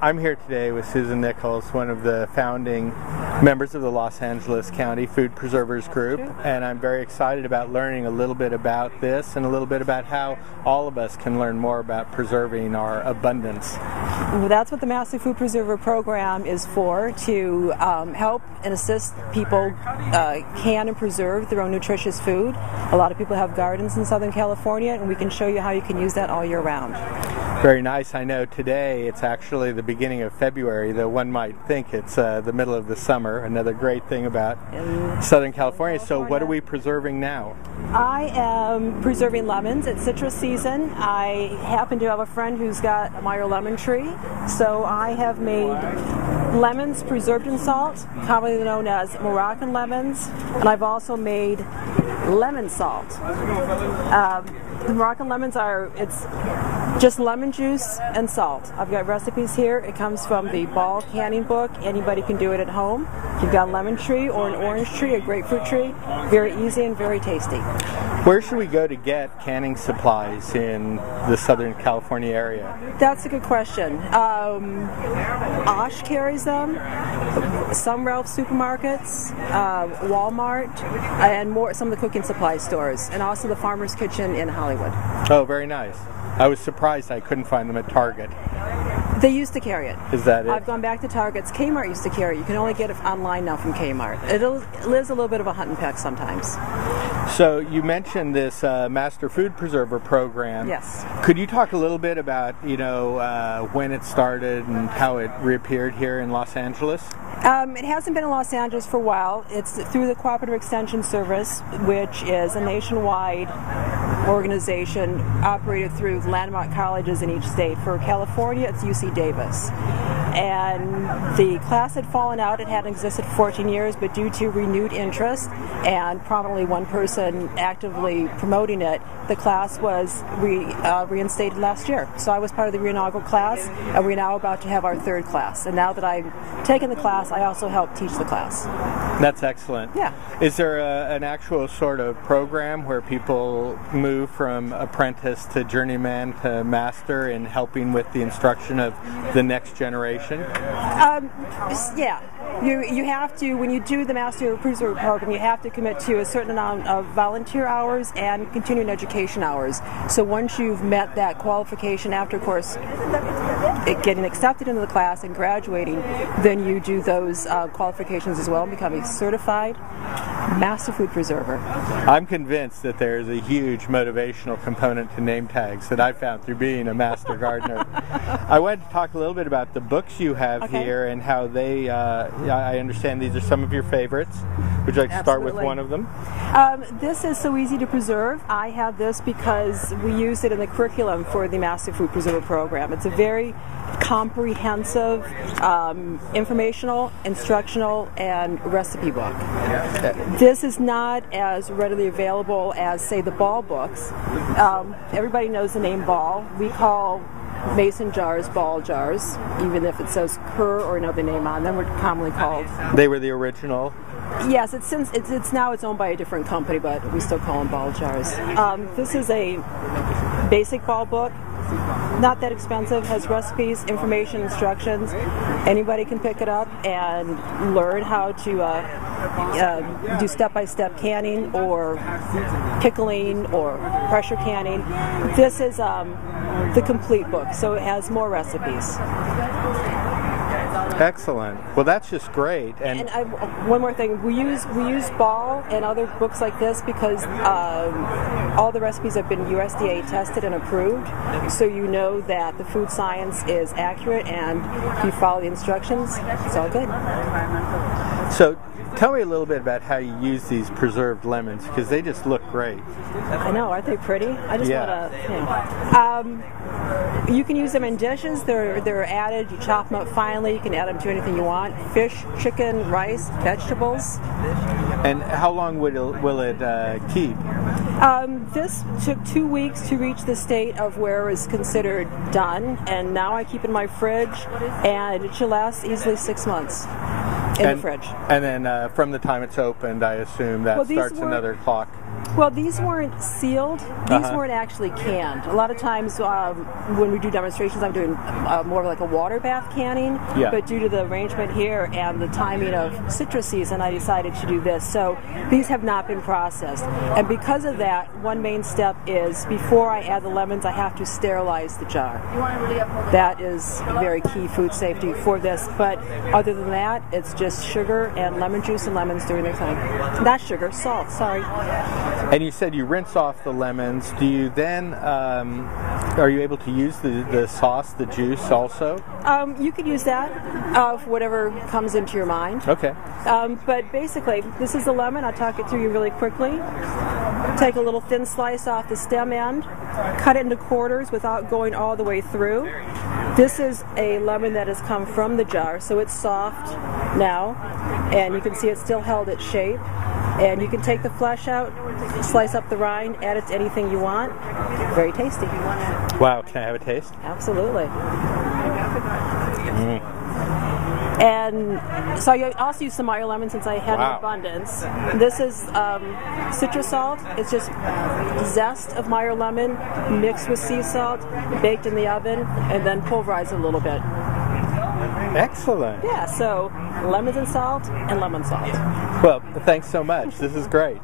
I'm here today with Susan Nichols, one of the founding members of the Los Angeles County Food Preservers Group, and I'm very excited about learning a little bit about this and a little bit about how all of us can learn more about preserving our abundance. Well, that's what the Master Food Preserver Program is for, to help and assist people can and preserve their own nutritious food. A lot of people have gardens in Southern California, and we can show you how you can use that all year round. Very nice. I know today it's actually the beginning of February, though one might think it's the middle of the summer. Another great thing about Southern California. So what are we preserving now? I am preserving lemons. It's citrus season. I happen to have a friend who's got a Meyer lemon tree, so I have made lemons preserved in salt, commonly known as Moroccan lemons, and I've also made lemon salt. The Moroccan lemons it's just lemon juice and salt. I've got recipes here. It comes from the Ball canning book. Anybody can do it at home. If you've got a lemon tree or an orange tree, a grapefruit tree, very easy and very tasty. Where should we go to get canning supplies in the Southern California area? That's a good question. Osh carries them, some Ralph supermarkets, Walmart, and some of the cooking supply stores, and also the Farmer's Kitchen in Hollywood. Oh, very nice. I was surprised I couldn't find them at Target. They used to carry it. Is that it? I've gone back to Targets. Kmart used to carry it. You can only get it online now from Kmart. It is a little bit of a hunt and peck sometimes. So you mentioned this Master Food Preserver program. Yes. Could you talk a little bit about, when it started and how it reappeared here in Los Angeles? It hasn't been in Los Angeles for a while. It's through the Cooperative Extension Service, which is a nationwide organization operated through landmark colleges in each state. For California, it's UC Davis. And the class had fallen out. It hadn't existed for 14 years, but due to renewed interest and prominently one person actively promoting it, the class was reinstated last year. So I was part of the inaugural class, and we're now about to have our third class. And now that I've taken the class, I also help teach the class. That's excellent. Yeah. Is there an actual sort of program where people move from apprentice to journeyman to master in helping with the instruction of the next generation? Yeah. You have to, when you do the Master Preserver program, you have to commit to a certain amount of volunteer hours and continuing education hours. So once you've met that qualification after, of course, getting accepted into the class and graduating, then you do those qualifications as well and become a certified Master Food Preserver. I'm convinced that there's a huge motivational component to name tags that I found through being a master gardener. I wanted to talk a little bit about the books you have here and how they, I understand these are some of your favorites. Would you like to start with one of them? This is So Easy to Preserve. I have this because we use it in the curriculum for the Master Food Preserver program. It's a very comprehensive, informational, instructional, and recipe book. This is not as readily available as, say, the Ball books. Everybody knows the name Ball. We call mason jars Ball jars, even if it says Kerr or another name on them. We're commonly called. They were the original? Yes, it's now owned by a different company, but we still call them Ball jars. This is a basic Ball book. Not that expensive, has recipes, information, instructions. Anybody can pick it up and learn how to do step-by-step canning or pickling or pressure canning. This is the complete book, so it has more recipes. Excellent. Well, that's just great. And one more thing, we use Ball and other books like this because all the recipes have been USDA tested and approved, so you know that the food science is accurate, and if you follow the instructions, it's all good. So tell me a little bit about how you use these preserved lemons, because they just look great. I know, aren't they pretty? I just want to. You can use them in dishes. They're added. You chop them up finely. You can add them to anything you want: fish, chicken, rice, vegetables. And how long will it keep? This took 2 weeks to reach the state of where it was considered done, and now I keep it in my fridge, and it should last easily 6 months. In the fridge. And then from the time it's opened, I assume that starts another clock. Well, these weren't sealed. These weren't actually canned. A lot of times when we do demonstrations, I'm doing more of like a water bath canning. Yeah. But due to the arrangement here and the timing of citrus season, I decided to do this. So these have not been processed. And because of that, one main step is before I add the lemons, I have to sterilize the jar. That is very key food safety for this. But other than that, it's just sugar and lemon juice and lemons doing their thing. Not sugar, salt, sorry. And you said you rinse off the lemons. Do you then, are you able to use the sauce, the juice also? You could use that of whatever comes into your mind. Okay. But basically, this is the lemon. I'll talk it through you really quickly. Take a little thin slice off the stem end, cut it into quarters without going all the way through. This is a lemon that has come from the jar, so it's soft now, and you can see it's still held its shape. And you can take the flesh out, slice up the rind, add it to anything you want. Very tasty. Wow, can I have a taste? Absolutely. And so I also use some Meyer lemon since I had an abundance. This is citrus salt. It's just zest of Meyer lemon mixed with sea salt, baked in the oven, and then pulverized a little bit. Excellent. Yeah, so lemons and salt and lemon salt. Well, thanks so much. This is great.